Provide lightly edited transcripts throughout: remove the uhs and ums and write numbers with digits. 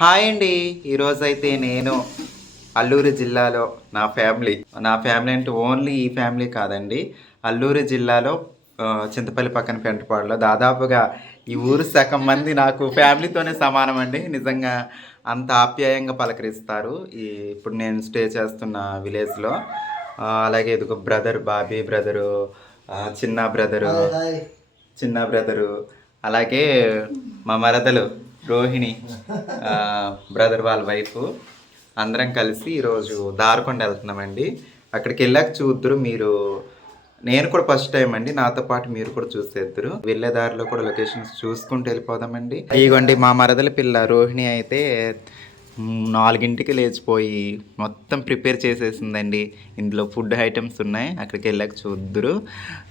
Hi అండి. ఈరోజైతే నేను అల్లూరు జిల్లాలో నా ఫ్యామిలీ అంటే ఓన్లీ ఈ ఫ్యామిలీ కాదండి. అల్లూరు జిల్లాలో చింతపల్లి పక్కన పెంటపాడులో దాదాపుగా ఈ ఊరు సగం మంది నాకు ఫ్యామిలీతోనే సమానం అండి. నిజంగా అంత ఆప్యాయంగా పలకరిస్తారు. ఇప్పుడు నేను స్టే చేస్తున్న విలేజ్లో. అలాగే ఇదిగో బ్రదర్, బాబీ బ్రదరు, చిన్న బ్రదరు, చిన్న బ్రదరు, అలాగే మా మరదలు రోహిణి, బ్రదర్ వాళ్ళ వైఫ్, అందరం కలిసి ఈరోజు దారకొండ వెళ్తున్నామండి. అక్కడికి వెళ్ళాక చూద్దరు మీరు. నేను కూడా ఫస్ట్ టైం అండి, నాతో పాటు మీరు కూడా చూసేద్దరు. వెళ్ళే దారిలో కూడా లొకేషన్స్ చూసుకుంటూ వెళ్ళిపోదామండి. ఇదిగోండి మా మరదల పిల్ల రోహిణి అయితే 4ంటికి లేచిపోయి మొత్తం ప్రిపేర్ చేసేసిందండి. ఇందులో ఫుడ్ ఐటమ్స్ ఉన్నాయి, అక్కడికి వెళ్ళాక చూద్దరు.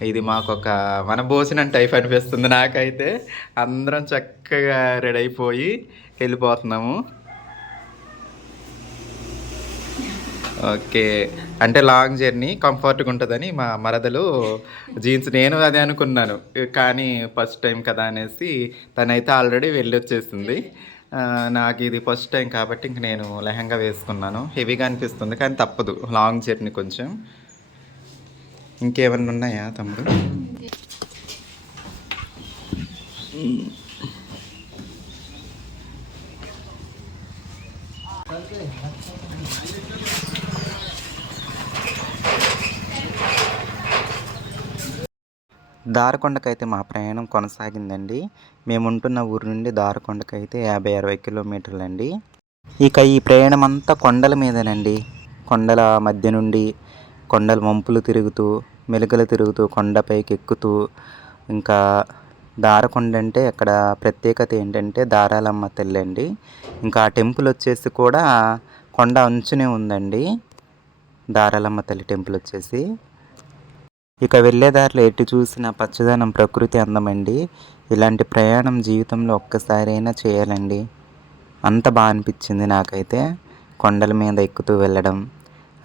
ఇది మాకు ఒక మన భోజనం టైప్ అనిపిస్తుంది నాకైతే. అందరం చక్కగా రెడీ అయిపోయి వెళ్ళిపోతున్నాము. ఓకే, అంటే లాంగ్ జర్నీ కంఫర్ట్గా ఉంటుందని మా మరదలు జీన్స్, నేను అదే అనుకున్నాను కానీ ఫస్ట్ టైం కదా అనేసి తనైతే ఆల్రెడీ వెళ్ళి వచ్చేసింది. నాకు ఇది ఫస్ట్ టైం కాబట్టి ఇంక నేను లెహంగా వేసుకున్నాను. హెవీగా అనిపిస్తుంది కానీ తప్పదు, లాంగ్ జర్నీ కొంచెం. ఇంకేమన్నా ఉన్నాయా తమ్ముడు? దారకొండకైతే మా ప్రయాణం కొనసాగిందండి. మేము ఉంటున్న ఊరు నుండి దారకొండకైతే 50-60 కిలోమీటర్లండి. ఇక ఈ ప్రయాణం అంతా కొండల మీదనండి. కొండల మధ్య నుండి కొండల వంపులు తిరుగుతూ, మెలుకలు తిరుగుతూ, కొండపైకి ఎక్కుతూ, ఇంకా దారకొండ అంటే అక్కడ ప్రత్యేకత ఏంటంటే దారాలమ్మ తల్లి అండి. ఇంకా ఆ టెంపుల్ వచ్చేసి కూడా కొండ అంచునే ఉందండి, దారాలమ్మ తల్లి టెంపుల్ వచ్చేసి. ఇక వెళ్ళేదారిలో ఎటు చూసిన పచ్చదనం, ప్రకృతి అందమండి. ఇలాంటి ప్రయాణం జీవితంలో ఒక్కసారైనా చేయాలండి. అంత బాగా అనిపించింది నాకైతే కొండల మీద ఎక్కుతూ వెళ్ళడం.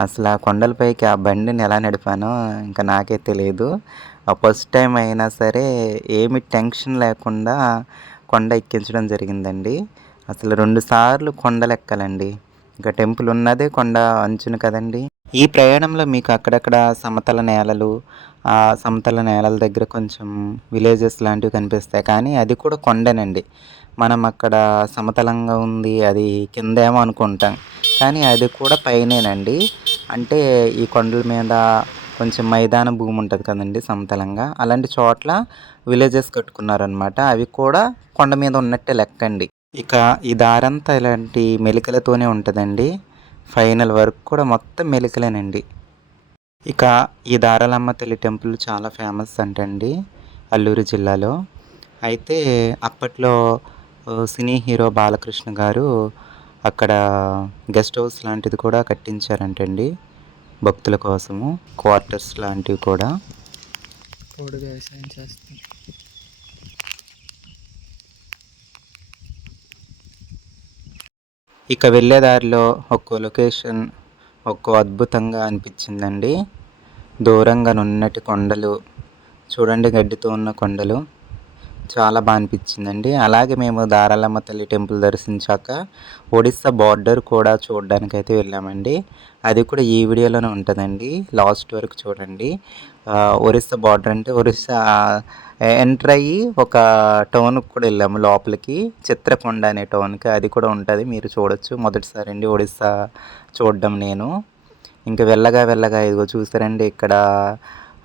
అసలు ఆ కొండలపైకి ఆ బండిని ఎలా నడిపానో ఇంకా నాకే తెలియదు. ఆ ఫస్ట్ టైం అయినా సరే ఏమి టెన్షన్ లేకుండా కొండ ఎక్కించడం జరిగిందండి. అసలు 2 సార్లు కొండలు ఎక్కాలండి. ఇంకా టెంపుల్ ఉన్నదే కొండ అంచున కదండి. ఈ ప్రయాణంలో మీకు అక్కడక్కడ సమతల నేలలు, ఆ సమతల నేలల దగ్గర కొంచెం విలేజెస్ లాంటివి కనిపిస్తాయి, కానీ అది కూడా కొండనండి. మనం అక్కడ సమతలంగా ఉంది, అది కిందేమో అనుకుంటాం, కానీ అది కూడా పైనేనండి. అంటే ఈ కొండల మీద కొంచెం మైదాన భూమి ఉంటుంది కదండి సమతలంగా, అలాంటి చోట్ల విలేజెస్ కట్టుకున్నారనమాట. అవి కూడా కొండ మీద ఉన్నట్టే లెక్కండి. ఇక ఈ దారంతా ఇలాంటి మెలికలతోనే ఉంటుందండి. ఫైనల్ వరకు కూడా మొత్తం మెలికలేనండి. ఇక ఈ దారాలమ్మ తల్లి టెంపుల్ చాలా ఫేమస్ అంటండి అల్లూరు జిల్లాలో. అయితే అప్పట్లో సినీ హీరో బాలకృష్ణ గారు అక్కడ గెస్ట్ హౌస్ లాంటిది కూడా కట్టించారంటండి భక్తుల కోసము, క్వార్టర్స్ లాంటివి కూడా. వ్యవసాయం చేస్తాం. ఇక వెళ్ళేదారిలో ఒక్కో లొకేషన్ ఒక్కో అద్భుతంగా అనిపించిందండి. దూరంగా నున్నటి కొండలు చూడండి, గడ్డితో ఉన్న కొండలు చాలా బాగా అనిపించిందండి. అలాగే మేము దారాలమ్మ తల్లి టెంపుల్ దర్శించాక ఒడిస్సా బార్డర్ కూడా చూడడానికి అయితే వెళ్ళామండి. అది కూడా ఈ వీడియోలోనే ఉంటుందండి, లాస్ట్ వరకు చూడండి. ఒరిస్సా బార్డర్ అంటే ఒరిస్సా ఎంటర్ అయ్యి ఒక టౌన్కి కూడా వెళ్ళాము లోపలికి, చిత్రకొండ అనే టౌన్కి. అది కూడా ఉంటుంది, మీరు చూడొచ్చు. మొదటిసారి అండి ఒడిస్సా చూడడం నేను. ఇంకా వెళ్ళగా వెళ్ళగా ఇదిగో చూసారండి, ఇక్కడ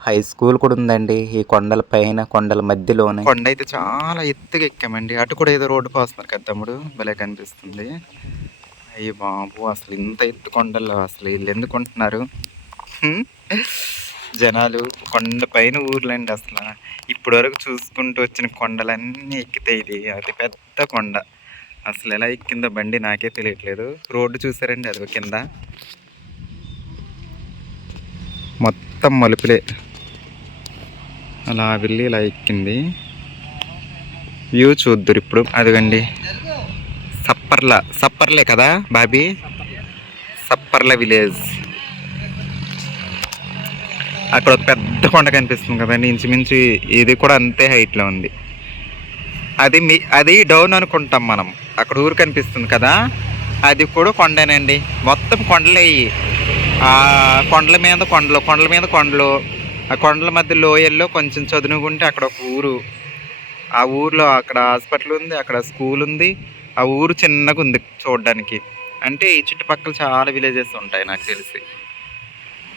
హై స్కూల్ కూడా ఉందండి ఈ కొండల పైన, కొండల మధ్యలోనే. కొండ అయితే చాలా ఎత్తుగా ఎక్కామండి. అటు కూడా ఏదో రోడ్డు పోస్తున్నారు కదా తమ్ముడు, భలే కనిపిస్తుంది. అయ్యి బాబు, అసలు ఇంత ఎత్తు కొండల్లో అసలు వీళ్ళు ఎందుకు ఉంటున్నారు జనాలు? కొండ పైన ఊర్లండి అసలు. ఇప్పటి వరకు చూసుకుంటూ వచ్చిన కొండలన్నీ ఎక్కితే ఇది అతి పెద్ద కొండ. అసలు ఎలా ఎక్కిందో బండి నాకే తెలియట్లేదు. రోడ్డు చూసారండి, అది కింద మొత్తం మలుపులే. అలా వెళ్ళి ఇలా ఎక్కింది. వ్యూ చూద్దురు ఇప్పుడు. అదిగండి సప్పర్లే కదా బాబీ, సప్పర్ల విలేజ్. అక్కడ ఒక పెద్ద కొండ కనిపిస్తుంది కదండి, ఇంచుమించు ఇది కూడా అంతే హైట్లో ఉంది. అది డౌన్ అనుకుంటాం మనం. అక్కడ ఊరు కనిపిస్తుంది కదా, అది కూడా కొండేనండి. మొత్తం కొండలు అయ్యి, ఆ కొండల మీద కొండలు, కొండల మీద కొండలు, ఆ కొండల మధ్య లోయల్లో కొంచెం చదునుకుంటే అక్కడ ఒక ఊరు. ఆ ఊర్లో అక్కడ హాస్పిటల్ ఉంది, అక్కడ స్కూల్ ఉంది. ఆ ఊరు చిన్నగా ఉంది చూడడానికి. అంటే ఈ చుట్టుపక్కల చాలా విలేజెస్ ఉంటాయి నాకు తెలిసి.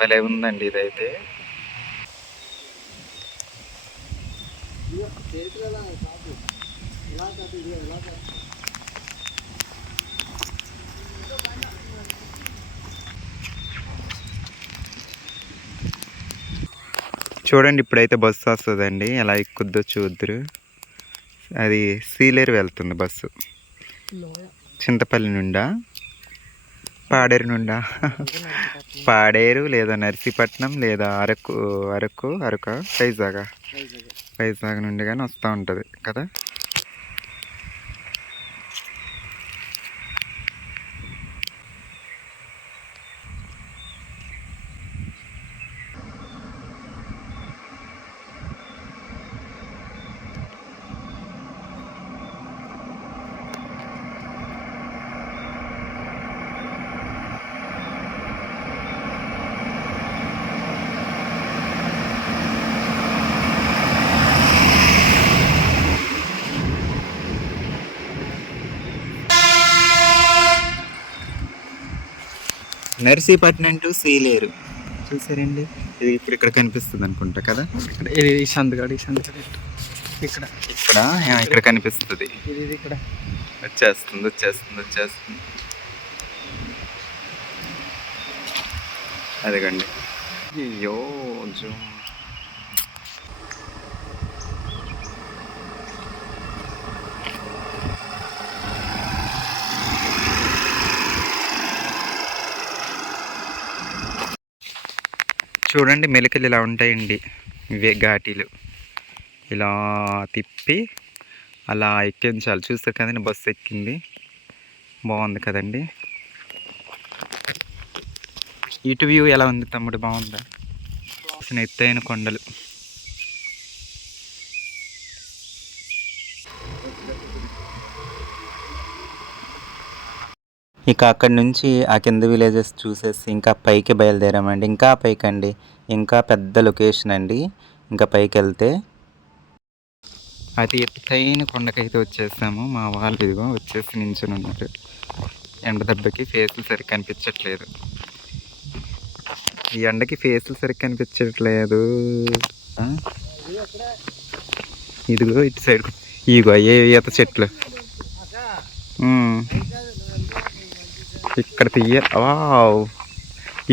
భలే ఉందండి ఇదైతే. చూడండి ఇప్పుడైతే బస్సు వస్తుందండి, ఎలా ఎక్కుద్దో చూద్దరు. అది సీలేరు వెళ్తుంది బస్సు. చింతపల్లి నుండా, పాడేరు నుండా, పాడేరు లేదా నర్సీపట్నం లేదా అరకు, అరక వైజాగ్ నుండి కానీ వస్తూ ఉంటుంది కదా. నర్సీపట్నం టు సీలేరు చూసారండి. ఇది ఇప్పుడు ఇక్కడ కనిపిస్తుంది అనుకుంటా కదా. ఇది సందుగాడు ఇక్కడ ఇక్కడ కనిపిస్తుంది. ఇక్కడ వచ్చేస్తుంది. అదిగండి. అయ్యో జూమ్. చూడండి మెలికలు ఇలా ఉంటాయండి. ఇవే ఘాటీలు. ఇలా తిప్పి అలా ఎక్కించాలి. చూస్తారు కదండి బస్సు ఎక్కింది, బాగుంది కదండి. ఇటు వ్యూ ఎలా ఉంది తమ్ముడు, బాగుందా? ఎత్తైన కొండలు. ఇక అక్కడి నుంచి ఆ కింద విలేజెస్ చూసేసి ఇంకా పైకి బయలుదేరామండి. ఇంకా పైకి అండి, ఇంకా పెద్ద లొకేషన్ అండి. ఇంకా పైకి వెళ్తే అది ఎత్తైన కొండకైతే వచ్చేసాము. మా వాళ్ళు ఇదిగో వచ్చేసి నించుని ఉన్నారు. ఎండ దెబ్బకి ఫేసులు సరిగ్గా కనిపించట్లేదు. ఈ ఎండకి ఫేసులు సరిగ్గా కనిపించట్లేదు. ఇదిగో ఇటు సైడ్ ఇగో అయ్యే ఈత చెట్లు. ఇక్కడ వావ్,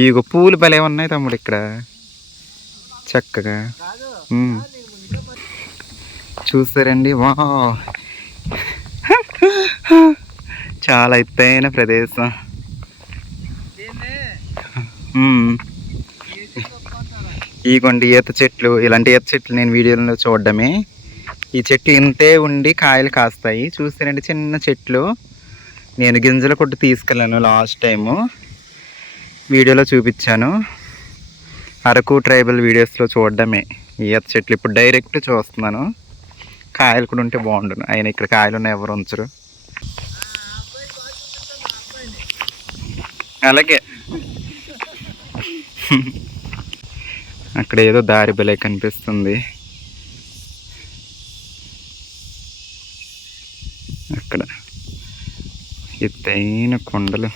ఇగో పూలు భలే ఉన్నాయి తమ్ముడు ఇక్కడ చక్కగా. చూస్తారండి, వావ్ చాలా ఎత్తైన ప్రదేశం. ఇగోండి ఈత చెట్లు. ఇలాంటి ఈత చెట్లు నేను వీడియోలో చూడడమే. ఈ చెట్లు ఇంతే ఉండి కాయలు కాస్తాయి. చూస్తారండి చిన్న చెట్లు. నేను గింజల కొట్టు తీసుకెళ్ళాను లాస్ట్ టైము, వీడియోలో చూపించాను. అరకు ట్రైబల్ వీడియోస్లో చూడడమే ఈత చెట్లు. ఇప్పుడు డైరెక్ట్ చూస్తున్నాను. కాయలు కూడా ఉంటే బాగుండును. ఆయన ఇక్కడ కాయలు ఉన్నాయి, ఎవరు ఉంచరు. అలాగే అక్కడ ఏదో దారి భలే కనిపిస్తుంది. అక్కడ ఎత్తైన కొండలు.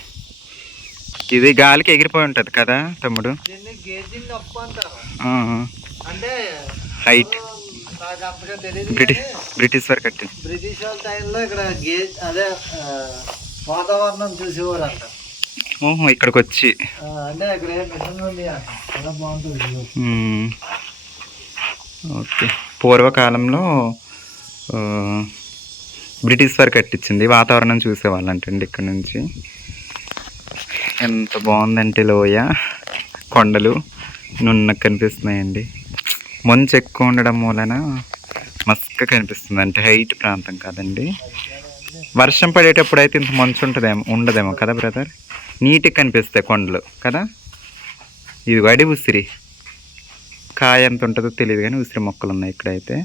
ఇది గాలికి ఎగిరిపోయి ఉంటుంది కదా తమ్ముడు. హైట్ బ్రిటిష్ వారు కట్టింది. బ్రిటిష్ వాళ్ళ టైంలో ఇక్కడ అదే వాతావరణం చూసేవారు అంట. ఓహో, ఇక్కడికి వచ్చి అంటే ఇక్కడ మిషన్ ఉంది చాలా బాగుంటుంది. ఓకే, పూర్వకాలంలో బ్రిటిష్ వారు కట్టించింది. వాతావరణం చూసేవాళ్ళంటండి ఇక్కడ నుంచి. ఎంత బాగుందంటే లోయ, కొండలు నున్న కనిపిస్తున్నాయండి. మంచు ఎక్కువ ఉండడం మూలన మస్క కనిపిస్తుంది. అంటే హైట్ ప్రాంతం కాదండి. వర్షం పడేటప్పుడు అయితే ఇంత మంచు ఉండదేమో కదా బ్రదర్. నీట్గా కనిపిస్తాయి కొండలు కదా. ఇది వడి ఉసిరి కాయ ఎంత ఉంటుందో తెలియదు కానీ ఉసిరి మొక్కలు ఉన్నాయి ఇక్కడైతే.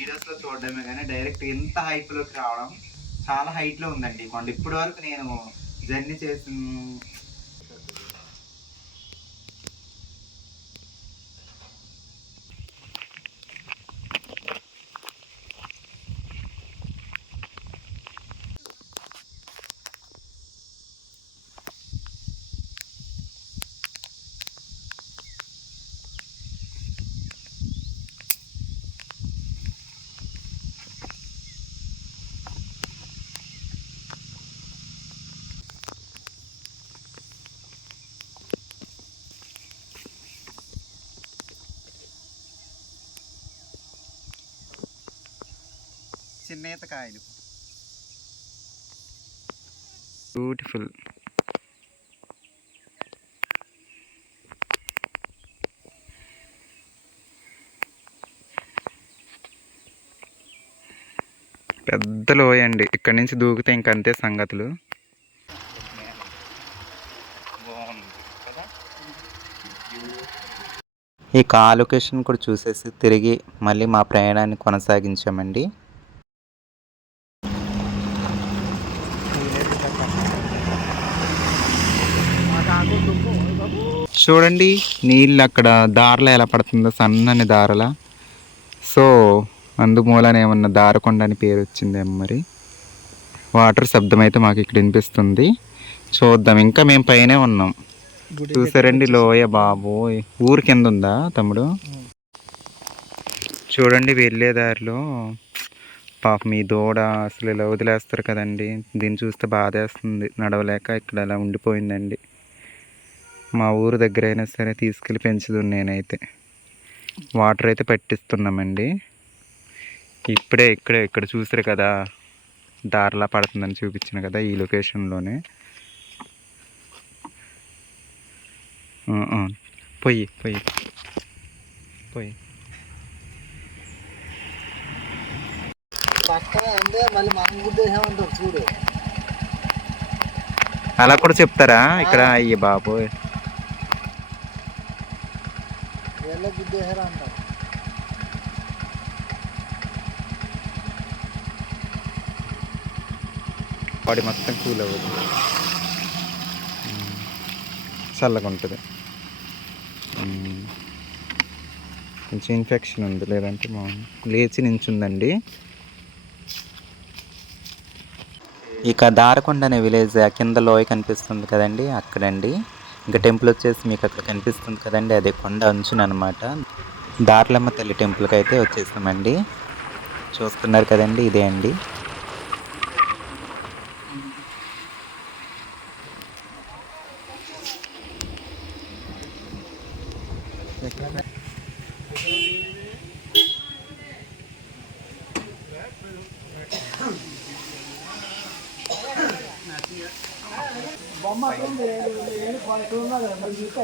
వీడియోస్లో చూడడమే కానీ డైరెక్ట్ ఎంత హైట్లోకి రావడం చాలా హైట్లో ఉందండి కొండ. ఇప్పటి వరకు నేను జర్నీ చేసిన చిన్నేత కాయలు బ్యూటిఫుల్. పెద్ద లోయ అండి, ఇక్కడి నుంచి దూకితే ఇంకంతే సంగతులు. ఈ లొకేషన్ కూడా చూసేసి తిరిగి మళ్ళీ మా ప్రయాణాన్ని కొనసాగించామండి. చూడండి నీళ్ళు అక్కడ దారలో ఎలా పడుతుందో, సన్నని దారలా. సో అందుమూలన ఏమన్నా దారకొండ అని పేరు వచ్చిందేమో మరి. వాటర్ శబ్దం అయితే మాకు ఇక్కడ వినిపిస్తుంది. చూద్దాం, ఇంకా మేము పైనే ఉన్నాం. చూసారండి లోయ, బాబోయ్ ఊరి కింద ఉందా తమ్ముడు. చూడండి వెళ్ళే దారిలో పాప మీ దూడ అసలు ఇలా వదిలేస్తారు కదండి, దీన్ని చూస్తే బాధేస్తుంది. నడవలేక ఇక్కడ అలా ఉండిపోయిందండి. మా ఊరు దగ్గర అయినా సరే తీసుకెళ్ళి పెంచుదు. నేనైతే వాటర్ అయితే పట్టిస్తున్నామండి. ఇప్పుడే ఇక్కడ చూసారు కదా దారిలా పడుతుందని చూపించిన కదా, ఈ లొకేషన్లోనే. పొయ్యి చూడు, అలా కూడా చెప్తారా ఇక్కడ? అయ్యి బాబోయ్, బాడీ మొత్తం కూల్ అవ్వదు, చల్లగా ఉంటుంది. కొంచెం ఇన్ఫెక్షన్ ఉంది, లేదంటే లేచి నించుందండి. ఇక దారకొండ అనే విలేజ్ కింద లోయ కనిపిస్తుంది కదండి, అక్కడండి. ఇంకా టెంపుల్ వచ్చేసి మీకు అక్కడ కనిపిస్తుంది కదండి, అదే కొండ అంచున అనమాట. దార్లమ్మ తల్లి టెంపుల్కి అయితే వచ్చేసామండి. చూస్తున్నారు కదండి, ఇదే అండి.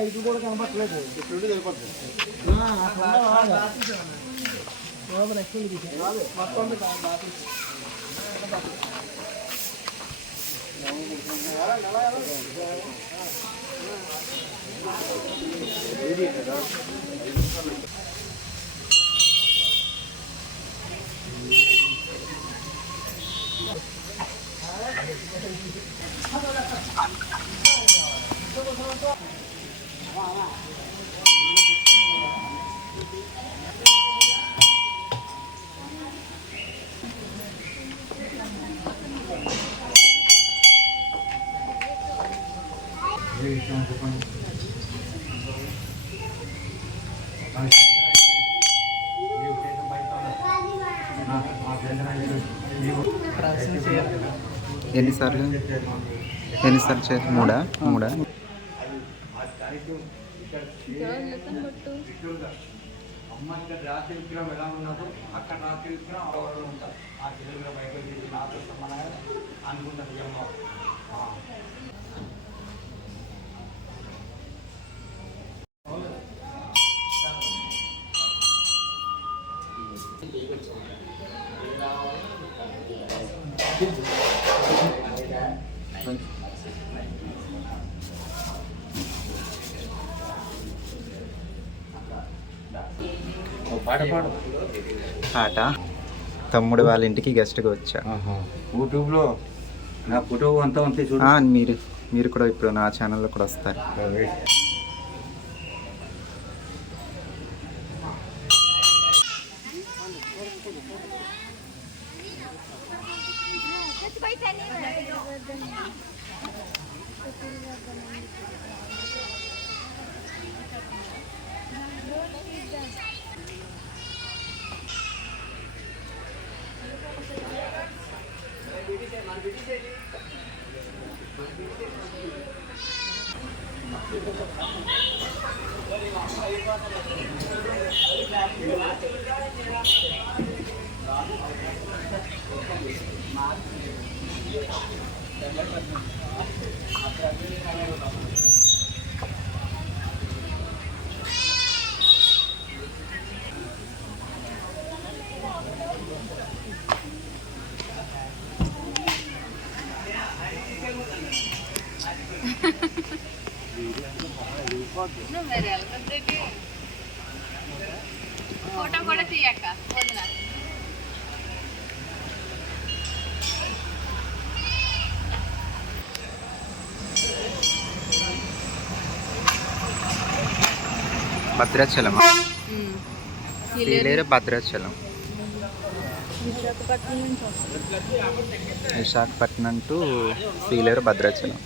ఐదు కూడా కనపట్లేదు. ఎన్నిసార్లు చేసి మూడా అమ్మ ఇక్కడ రాత్రి విగ్రహం ఎలా ఉన్నదో అక్కడ రాత్రి విగ్రహం అవడం ఉంటారు. ఆ తెలుగులో బయటకు నాతో సమానంగా అనుకుంటారు. పాట తమ్ముడు వాళ్ళ ఇంటికి గెస్ట్గా వచ్చా. యూట్యూబ్లో నా ఫోటో అంతా ఉంటాయి చూడు. మీరు కూడా ఇప్పుడు నా ఛానల్లో కూడా వస్తారు. ఫోటో కూడా తీయక్క వదిన. భద్రాచలం, భద్రాచలం, విశాఖపట్నం టు సీలేరు భద్రాచలం.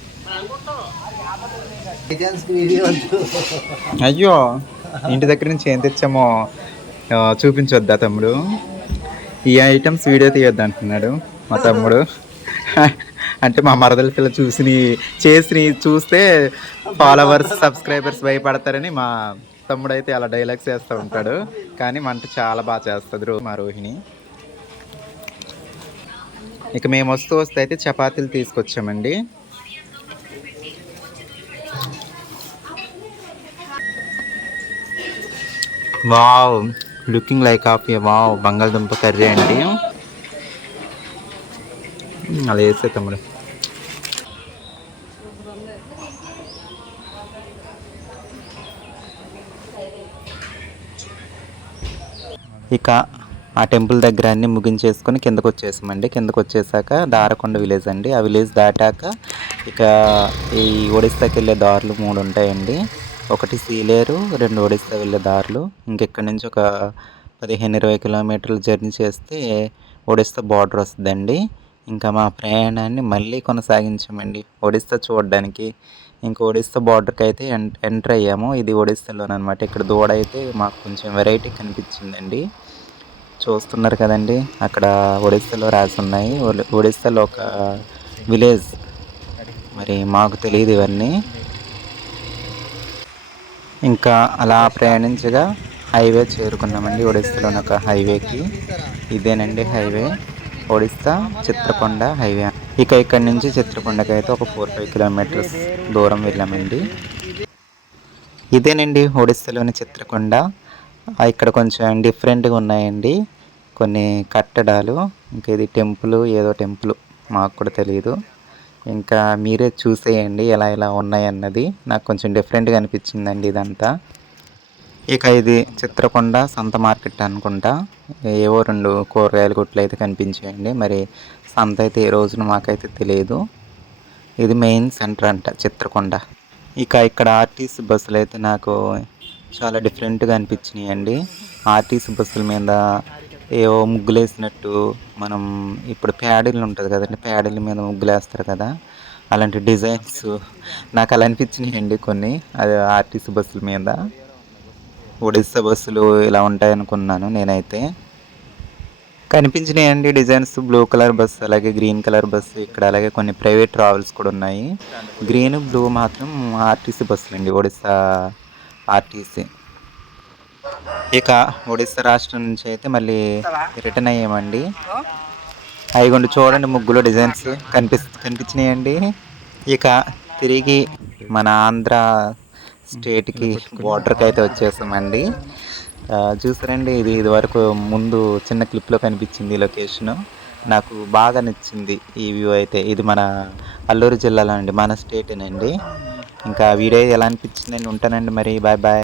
అయ్యో, ఇంటి దగ్గర నుంచి ఏం తెచ్చామో చూపించొద్దా తమ్ముడు? ఈ ఐటమ్స్ వీడియో తీయొద్దు అంటున్నాడు మా తమ్ముడు. అంటే మా మరదల పిల్ల చేసి చూస్తే ఫాలోవర్స్ సబ్స్క్రైబర్స్ భయపడతారని మా తమ్ముడు అయితే అలా డైలాగ్స్ వేస్తూ ఉంటాడు. కానీ వంట చాలా బాగా చేస్తుంది మా రోహిణి. ఇక మేము వస్తే అయితే చపాతీలు తీసుకొచ్చామండి. Wow, looking like of a wow బంగాళదుంప కర్రీ అండి. అలా వేసే తమ్ముడు. ఇక ఆ టెంపుల్ దగ్గర అన్నీ ముగించేసుకొని కిందకు వచ్చేసామండి. కిందకు వచ్చేసాక దారకొండ విలేజ్ అండి. ఆ విలేజ్ దాటాక ఇక ఈ ఒడిస్సాకి వెళ్ళే దారులు 3 ఉంటాయండి. ఒకటి సీలేరు, 2 ఒడిస్సా వెళ్ళే దారులు. ఇంకెక్కడి నుంచి ఒక 15-20 కిలోమీటర్లు జర్నీ చేస్తే ఒడిస్సా బార్డర్ వస్తుందండి. ఇంకా మా ప్రయాణాన్ని మళ్ళీ కొనసాగించామండి ఒడిస్సా చూడడానికి. ఇంకా ఒడిస్సా బార్డర్కి అయితే ఎంటర్ అయ్యాము. ఇది ఒడిస్సాలోనమాట. ఇక్కడ దూడ అయితే మాకు కొంచెం వెరైటీ కనిపించిందండి. చూస్తున్నారు కదండి, అక్కడ ఒడిస్సాలో రాసి ఉన్నాయి. ఒడిస్సాలో ఒక విలేజ్, మరి మాకు తెలియదు ఇవన్నీ. ఇంకా అలా ప్రయాణించగా హైవే చేరుకున్నామండి. ఒడిస్సాలోని ఒక హైవేకి. ఇదేనండి హైవే, ఒడిస్సా చిత్రకొండ హైవే. ఇక ఇక్కడి నుంచి చిత్రకొండకి అయితే ఒక 4-5 కిలోమీటర్స్ దూరం వెళ్ళామండి. ఇదేనండి ఒడిస్సాలోని చిత్రకొండ. ఇక్కడ కొంచెం డిఫరెంట్గా ఉన్నాయండి కొన్ని కట్టడాలు. ఇంకా ఇది టెంపుల్, ఏదో టెంపుల్ మాకు కూడా తెలియదు. ఇంకా మీరే చూసేయండి ఎలా ఉన్నాయన్నది. నాకు కొంచెం డిఫరెంట్గా అనిపించిందండి ఇదంతా. ఇక ఇది చిత్రకొండ సంత మార్కెట్ అనుకుంటా. ఏవో 2 కూరగాయల కొట్లు అయితే కనిపించాయండి. మరి సంత అయితే ఏ రోజున మాకైతే తెలియదు. ఇది మెయిన్ సెంటర్ అంట చిత్రకొండ. ఇక ఇక్కడ ఆర్టీసీ బస్సులు అయితే నాకు చాలా డిఫరెంట్గా అనిపించినాయండి. ఆర్టీసీ బస్సుల మీద ఏవో ముగ్గులు వేసినట్టు, మనం ఇప్పుడు ప్యాడీలు ఉంటుంది కదండి, ప్యాడీల మీద ముగ్గులు వేస్తారు కదా, అలాంటి డిజైన్స్ నాకు అలా అనిపించినాయండి కొన్ని. అది ఆర్టీసీ బస్సుల మీద. ఒడిస్సా బస్సులు ఇలా ఉంటాయనుకున్నాను నేనైతే. కనిపించినాయండి డిజైన్స్. బ్లూ కలర్ బస్సు, అలాగే గ్రీన్ కలర్ బస్సు. ఇక్కడ అలాగే కొన్ని ప్రైవేట్ ట్రావెల్స్ కూడా ఉన్నాయి. గ్రీన్, బ్లూ మాత్రం ఆర్టీసీ బస్సులు అండి, ఒడిస్సా ఆర్టీసీ. ఇక ఒడిస్సా రాష్ట్రం నుంచి అయితే మళ్ళీ రిటర్న్ అయ్యామండి. అయిగొండి చూడండి, ముగ్గులో డిజైన్స్ కనిపించినాయండి. ఇక తిరిగి మన ఆంధ్ర స్టేట్కి బార్డర్కి అయితే వచ్చేసామండి. చూసారండి, ఇది వరకు ముందు చిన్న క్లిప్లో కనిపించింది ఈ లొకేషను. నాకు బాగా నచ్చింది ఈ వ్యూ అయితే. ఇది మన అల్లూరు జిల్లాలో అండి, మన స్టేటేనండి. ఇంకా వీడియో ఎలా అనిపించిందండి. ఉంటానండి మరి, బాయ్ బాయ్.